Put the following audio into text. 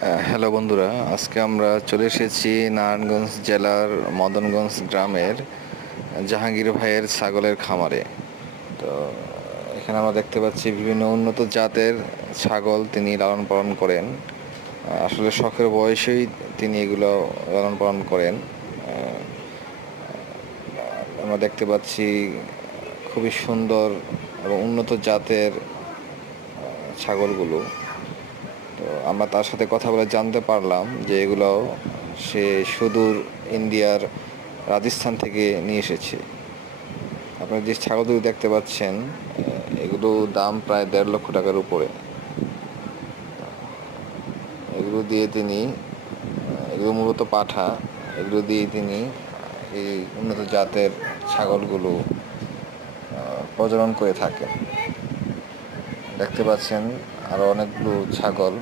Hello বন্ধুরা, আজকে আমরা চলে এসেছি নারায়ণগঞ্জ জেলার মদনগঞ্জ গ্রামের জাহাঙ্গীর ভাইয়ের ছাগলের খামারে। তো, এখানে আমরা দেখতে পাচ্ছি বিভিন্ন উন্নত জাতের ছাগল তিনি লালন পালন করেন। আসলে শখের বয়সেই তিনি এগুলো লালন পালন করেন। আমরা দেখতে পাচ্ছি খুবই সুন্দর এবং উন্নত জাতের ছাগলগুলো। তো আমরা তার সাথে কথা বলে জানতে পারলাম যে এগুলো সে সুদূর ইন্ডিয়ার রাজস্থান থেকে নিয়ে এসেছে। আপনারা যে ছাগলগুলো দেখতে পাচ্ছেন এগুলো দাম প্রায় দেড় লক্ষ টাকার উপরে। এগুলো দিয়ে তিনি এগুলো মূলত পাঠা। এগুলো দিয়ে তিনি এই উন্নত জাতের ছাগলগুলো প্রজনন করে থাকেন। দেখতে পাচ্ছেন আরও অনেকগুলো ছাগল